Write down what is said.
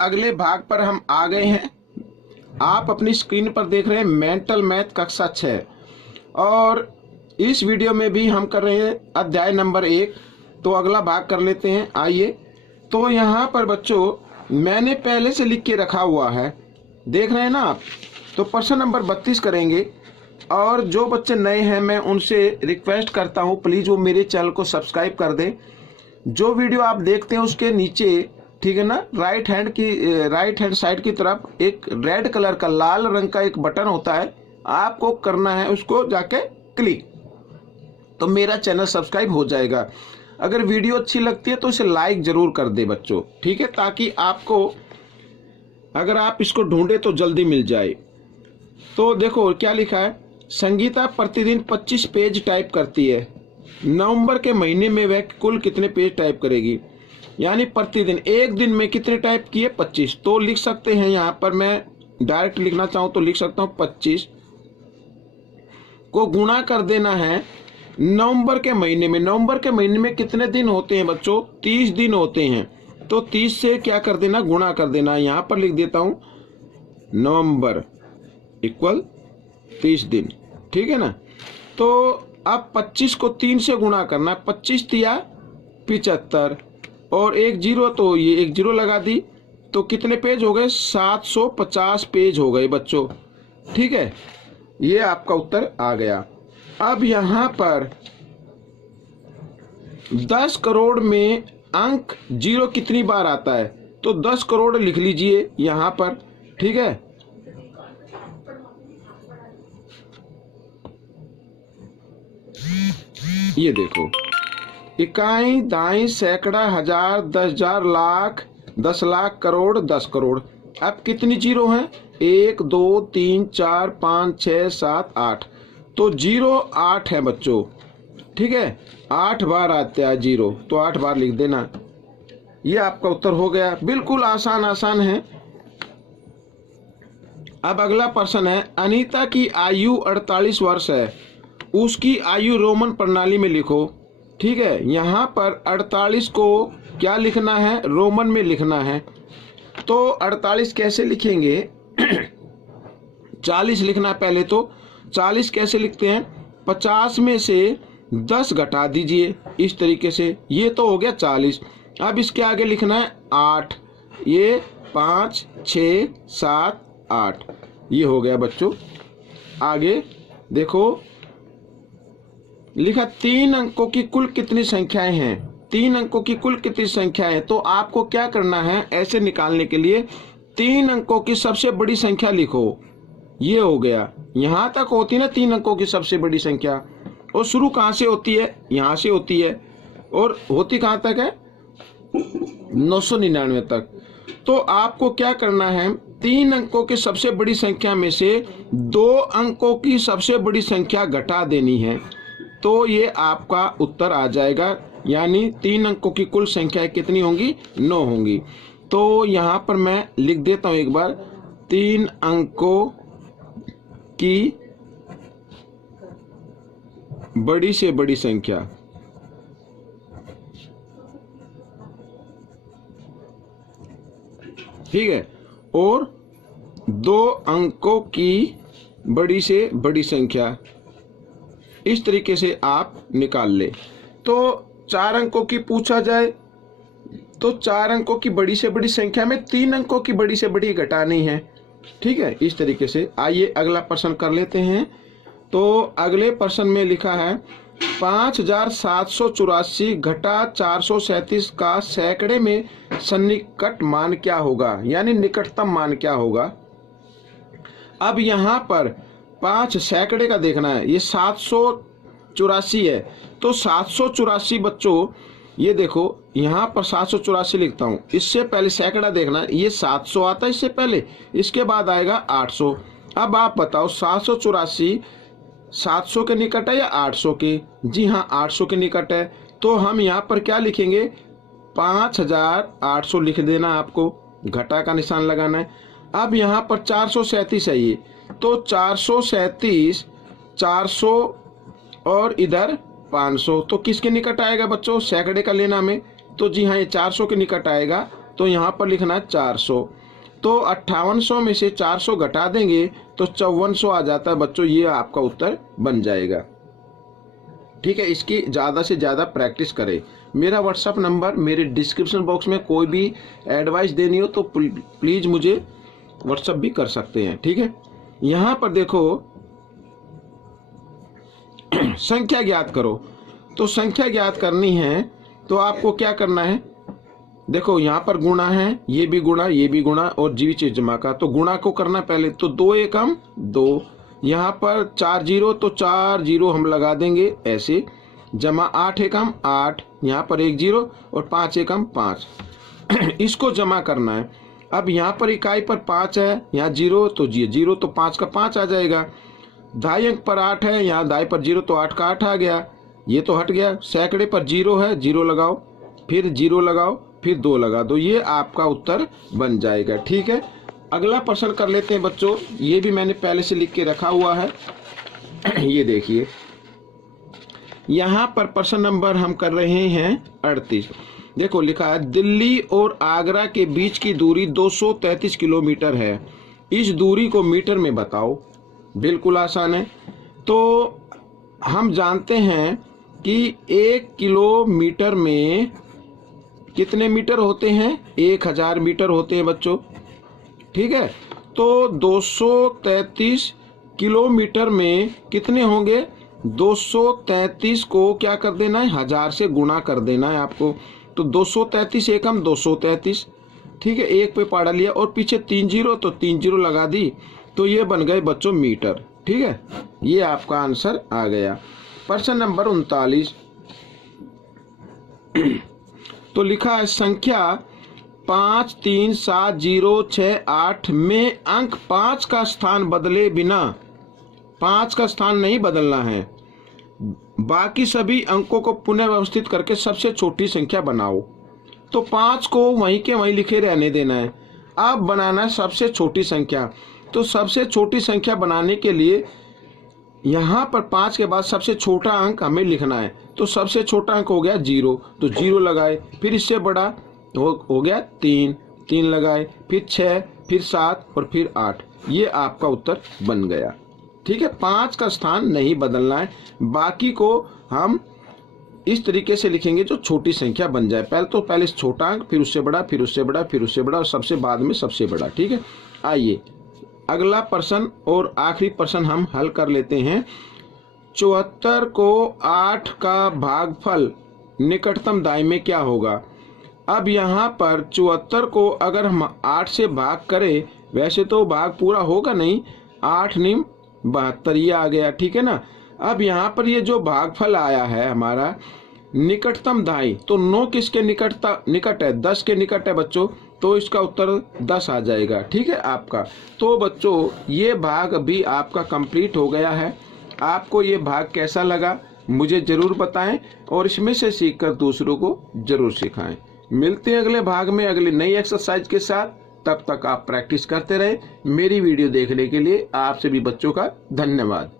अगले भाग पर हम आ गए हैं। आप अपनी स्क्रीन पर देख रहे हैं मेंटल मैथ कक्षा 6 और इस वीडियो में भी हम कर रहे हैं अध्याय नंबर 1। तो अगला भाग कर लेते हैं, आइए। तो यहाँ पर बच्चों मैंने पहले से लिख के रखा हुआ है, देख रहे हैं ना आप। तो प्रश्न नंबर 32 करेंगे और जो बच्चे नए हैं मैं उनसे रिक्वेस्ट करता हूँ प्लीज़ वो मेरे चैनल को सब्सक्राइब कर दें। जो वीडियो आप देखते हैं उसके नीचे, ठीक है ना, राइट हैंड साइड की तरफ एक रेड कलर का लाल रंग का एक बटन होता है, आपको करना है उसको जाके क्लिक, तो मेरा चैनल सब्सक्राइब हो जाएगा। अगर वीडियो अच्छी लगती है तो इसे लाइक जरूर कर दे बच्चों, ठीक है, ताकि आपको अगर आप इसको ढूंढे तो जल्दी मिल जाए। तो देखो क्या लिखा है, संगीता प्रतिदिन 25 पेज टाइप करती है, नवंबर के महीने में वह कुल कितने पेज टाइप करेगी। यानी प्रतिदिन एक दिन में कितने टाइप किए, 25। तो लिख सकते हैं, यहाँ पर मैं डायरेक्ट लिखना चाहूँ तो लिख सकता हूँ 25 को गुणा कर देना है नवंबर के महीने में। नवंबर के महीने में कितने दिन होते हैं बच्चों, 30 दिन होते हैं। तो 30 से क्या कर देना, गुणा कर देना। यहाँ पर लिख देता हूँ नवंबर इक्वल 30 दिन, ठीक है ना। तो अब 25 को 3 से गुणा करना है, 25 तिया 75 और एक जीरो, तो ये एक जीरो लगा दी। तो कितने पेज हो गए, 750 पेज हो गए बच्चों, ठीक है। ये आपका उत्तर आ गया। अब यहाँ पर 10 करोड़ में अंक जीरो कितनी बार आता है, तो 10 करोड़ लिख लीजिए यहाँ पर, ठीक है। ये देखो, इकाई, दाई, सैकड़ा, हजार, 10,000, लाख, 10 लाख, करोड़, 10 करोड़। अब कितनी जीरो हैं, 1 2 3 4 5 6 7 8। तो जीरो 8 है बच्चों, ठीक है, 8 बार आते हैं जीरो, तो 8 बार लिख देना। ये आपका उत्तर हो गया। बिल्कुल आसान है। अब अगला प्रश्न है, अनीता की आयु 48 वर्ष है, उसकी आयु रोमन प्रणाली में लिखो, ठीक है। यहाँ पर 48 को क्या लिखना है, रोमन में लिखना है। तो 48 कैसे लिखेंगे 40 लिखना है पहले। तो 40 कैसे लिखते हैं, 50 में से 10 घटा दीजिए इस तरीके से, ये तो हो गया 40। अब इसके आगे लिखना है 8, ये 5 6 7 8, ये हो गया बच्चों। आगे देखो लिखा 3 अंकों की कुल कितनी संख्याएं हैं, 3 अंकों की कुल कितनी संख्या है। तो आपको क्या करना है, ऐसे निकालने के लिए 3 अंकों की सबसे बड़ी संख्या लिखो। ये हो गया, यहाँ तक होती है ना 3 अंकों की सबसे बड़ी संख्या, और शुरू कहाँ से होती है, यहाँ से होती है, और होती कहाँ तक है, 999 तक। तो आपको क्या करना है, 3 अंकों की सबसे बड़ी संख्या में से 2 अंकों की सबसे बड़ी संख्या घटा देनी है, तो ये आपका उत्तर आ जाएगा। यानी 3 अंकों की कुल संख्या कितनी होंगी, 9 होंगी। तो यहाँ पर मैं लिख देता हूँ एक बार, 3 अंकों की बड़ी से बड़ी संख्या, ठीक है, और 2 अंकों की बड़ी से बड़ी संख्या, इस तरीके से आप निकाल ले। तो 4 अंकों की पूछा जाए तो 4 अंकों की बड़ी से बड़ी संख्या में 3 अंकों की बड़ी से बड़ी घटानी है, ठीक है, इस तरीके से। आइए अगला प्रश्न कर लेते हैं। तो अगले प्रश्न में लिखा है 5784 घटा 437 का सैकड़े में सन्निकट मान क्या होगा, यानी निकटतम मान क्या होगा। अब यहाँ पर 5 सैकड़े का देखना है, ये 784 है। तो 784 बच्चों, ये देखो यहाँ पर 784 लिखता हूँ, इससे पहले सैकड़ा देखना, ये 700 आता है इससे पहले, इसके बाद आएगा 800। अब आप बताओ 784 700 के निकट है या 800 के। जी हाँ, 800 के निकट है। तो हम यहाँ पर क्या लिखेंगे, 5800 लिख देना, आपको घटा का निशान लगाना है। अब यहाँ पर 437 है ये, तो 437 400 और इधर 500, तो किसके निकट आएगा बच्चों, सैकड़े का लेना में। तो जी हाँ, ये 400 के निकट आएगा। तो यहाँ पर लिखना है 400। तो 5800 में से 400 घटा देंगे तो 5400 आ जाता है बच्चों। ये आपका उत्तर बन जाएगा। ठीक है, इसकी ज़्यादा से ज़्यादा प्रैक्टिस करें। मेरा व्हाट्सअप नंबर मेरे डिस्क्रिप्शन बॉक्स में, कोई भी एडवाइस देनी हो तो प्लीज़ मुझे व्हाट्सअप भी कर सकते हैं। ठीक है, यहाँ पर देखो संख्या ज्ञात करो। तो संख्या ज्ञात करनी है तो आपको क्या करना है, देखो यहाँ पर गुणा है, ये भी गुणा, ये भी गुणा और जी चीज जमा का। तो गुणा को करना पहले, तो 2 एकम 2, यहाँ पर 4 जीरो, तो 4 जीरो हम लगा देंगे ऐसे, जमा 8 एकम 8, यहाँ पर 1 जीरो और 5 एकम 5 इसको जमा करना है। अब यहाँ पर इकाई पर 5 है, यहाँ जीरो तो जीरो, तो 5 का 5 आ जाएगा। दाई अंक पर 8 है, यहाँ दाई पर 0 तो 8 का 8 आ गया, ये तो हट गया। सैकड़े पर 0 है, 0 लगाओ, फिर 0 लगाओ, फिर 2 लगा दो, ये आपका उत्तर बन जाएगा। ठीक है, अगला प्रश्न कर लेते हैं बच्चों। ये भी मैंने पहले से लिख के रखा हुआ है ये देखिए, यहाँ पर प्रश्न नंबर हम कर रहे हैं 38। देखो लिखा है दिल्ली और आगरा के बीच की दूरी 233 किलोमीटर है, इस दूरी को मीटर में बताओ। बिल्कुल आसान है। तो हम जानते हैं कि 1 किलोमीटर में कितने मीटर होते हैं, 1000 मीटर होते हैं बच्चों। ठीक है, तो 233 किलोमीटर में कितने होंगे, 233 को क्या कर देना है, 1000 से गुणा कर देना है आपको। तो 233 एकम 233। ठीक है, एक पे पढ़ा लिया और पीछे 3 जीरो, तो 3 जीरो लगा दी, तो ये बन गए बच्चों मीटर। ठीक है, ये आपका आंसर आ गया। प्रश्न नंबर 39 तो लिखा है संख्या 53706 में अंक 5 का स्थान बदले बिना, 5 का स्थान नहीं बदलना है, बाकी सभी अंकों को पुनः व्यवस्थित करके सबसे छोटी संख्या बनाओ। तो 5 को वहीं के वहीं लिखे रहने देना है। अब बनाना है सबसे छोटी संख्या। तो सबसे छोटी संख्या बनाने के लिए यहाँ पर 5 के बाद सबसे छोटा अंक हमें लिखना है। तो सबसे छोटा अंक हो गया 0, तो 0 लगाए, फिर इससे बड़ा हो गया 3, 3 लगाए, फिर 6, फिर 7 और फिर 8। ये आपका उत्तर बन गया। ठीक है, 5 का स्थान नहीं बदलना है, बाकी को हम इस तरीके से लिखेंगे जो छोटी संख्या बन जाए। पहले छोटा अंक, फिर उससे बड़ा, फिर उससे बड़ा, फिर उससे बड़ा और सबसे बाद में सबसे बड़ा। ठीक है, आइए अगला प्रश्न और आखिरी प्रश्न हम हल कर लेते हैं। 74 को 8 का भागफल निकटतम दाई में क्या होगा। अब यहाँ पर 74 को अगर हम 8 से भाग करें, वैसे तो भाग पूरा होगा नहीं, 8 निम 72 ये आ गया। ठीक है ना। अब यहाँ पर ये जो भागफल आया है हमारा निकटतम दाई, तो 9 किसके निकट है, 10 के निकट है बच्चों, तो इसका उत्तर 10 आ जाएगा। ठीक है आपका। तो बच्चों ये भाग भी आपका कंप्लीट हो गया है। आपको ये भाग कैसा लगा मुझे ज़रूर बताएं और इसमें से सीखकर दूसरों को ज़रूर सिखाएं। मिलते हैं अगले भाग में अगली नई एक्सरसाइज के साथ। तब तक आप प्रैक्टिस करते रहें। मेरी वीडियो देखने के लिए आप सभी बच्चों का धन्यवाद।